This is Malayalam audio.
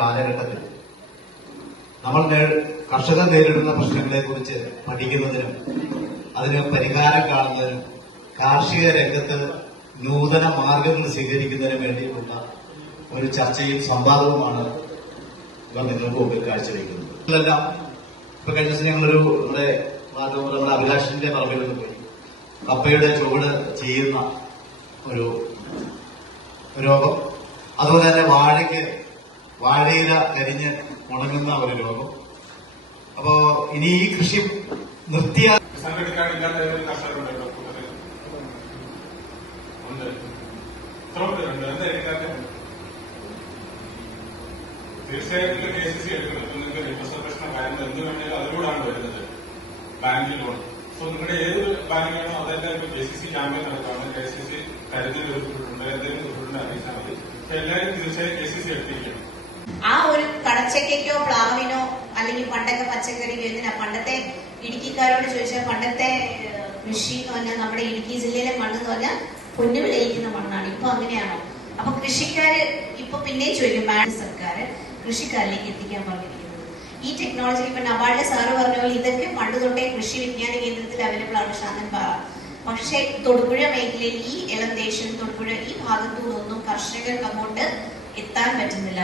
കാലഘട്ടത്തിൽ നമ്മൾ കർഷകർ നേരിടുന്ന പ്രശ്നങ്ങളെ കുറിച്ച് പഠിക്കുന്നതിനും അതിന് പരിഹാരം കാണുന്നതിനും കാർഷിക രംഗത്ത് നൂതന മാർഗങ്ങൾ സ്വീകരിക്കുന്നതിനും വേണ്ടിയിട്ടുള്ള ഒരു ചർച്ചയും സംവാദവുമാണ് ഇവർ നിങ്ങൾക്ക് മുമ്പിൽ കാഴ്ചവെക്കുന്നത്. ഇതെല്ലാം ഇപ്പൊ കഴിഞ്ഞ ദിവസം ഞങ്ങളൊരു നമ്മുടെ അഭിലാഷിന്റെ പറമ്പിൽ നിന്ന് പോയി കപ്പയുടെ ചുവട് ചെയ്യുന്ന ഒരു രോഗം, അതുപോലെ തന്നെ വാഴയില കരിഞ്ഞ് ഉണങ്ങുന്ന ഒരു രോഗം. അപ്പോ ഇനി ഈ കൃഷി നിർത്തിയാൽ തീർച്ചയായിട്ടും KCC എടുക്കണം. ഇപ്പൊ നിങ്ങൾക്ക് റിക്വസ്റ്റർ പ്രശ്നം കാര്യങ്ങൾ എന്ത് വേണമെങ്കിലും അതിലൂടെയാണ് വരുന്നത്, ബാങ്ക് ലോൺ. സോ നിങ്ങളുടെ ഏതൊരു ബാങ്കാണോ അതെല്ലാം ഇപ്പൊ KCC ക്യാമ്പയിൻ നടക്കാണ്. KCC കരുതൽ എടുത്തിട്ടുണ്ട്, എന്തെങ്കിലും എടുത്തിട്ടുണ്ട് അറിയിച്ചാൽ മതി. എല്ലാവരും തീർച്ചയായും KCC എടുത്തിരിക്കണം. ആ ഒരു കടച്ചക്കയ്ക്കോ പ്ലാവിനോ അല്ലെങ്കിൽ പണ്ടൊക്കെ പച്ചക്കറി വേദന, പണ്ടത്തെ ഇടുക്കിക്കാരോട് ചോദിച്ചാൽ പണ്ടത്തെ കൃഷി എന്ന് പറഞ്ഞാൽ നമ്മുടെ ഇടുക്കി ജില്ലയിലെ മണ്ണെന്ന് പറഞ്ഞാൽ പൊന്നു വിളയിക്കുന്ന മണ്ണാണ്. ഇപ്പൊ അങ്ങനെയാണോ? അപ്പൊ കൃഷിക്കാര് ഇപ്പൊ പിന്നെയും ചോദിക്കും, സർക്കാർ കൃഷിക്കാരിലേക്ക് എത്തിക്കാൻ പറഞ്ഞിരിക്കുന്നത് ഈ ടെക്നോളജി. ഇപ്പൊ നബാർഡിലെ സാറ് പറഞ്ഞ പോലെ ഇതൊക്കെ പണ്ട് തൊട്ടേ കൃഷി വിജ്ഞാന കേന്ദ്രത്തിൽ അവൈലബിൾ ആണ്, ഷാനൻ പാറ. പക്ഷെ തൊടുപുഴ മേഖലയിൽ ഈ ഇളം ദേശം തൊടുപുഴ ഈ ഭാഗത്തുനിന്നൊന്നും കർഷകർക്ക് അങ്ങോട്ട് എത്താൻ പറ്റുന്നില്ല.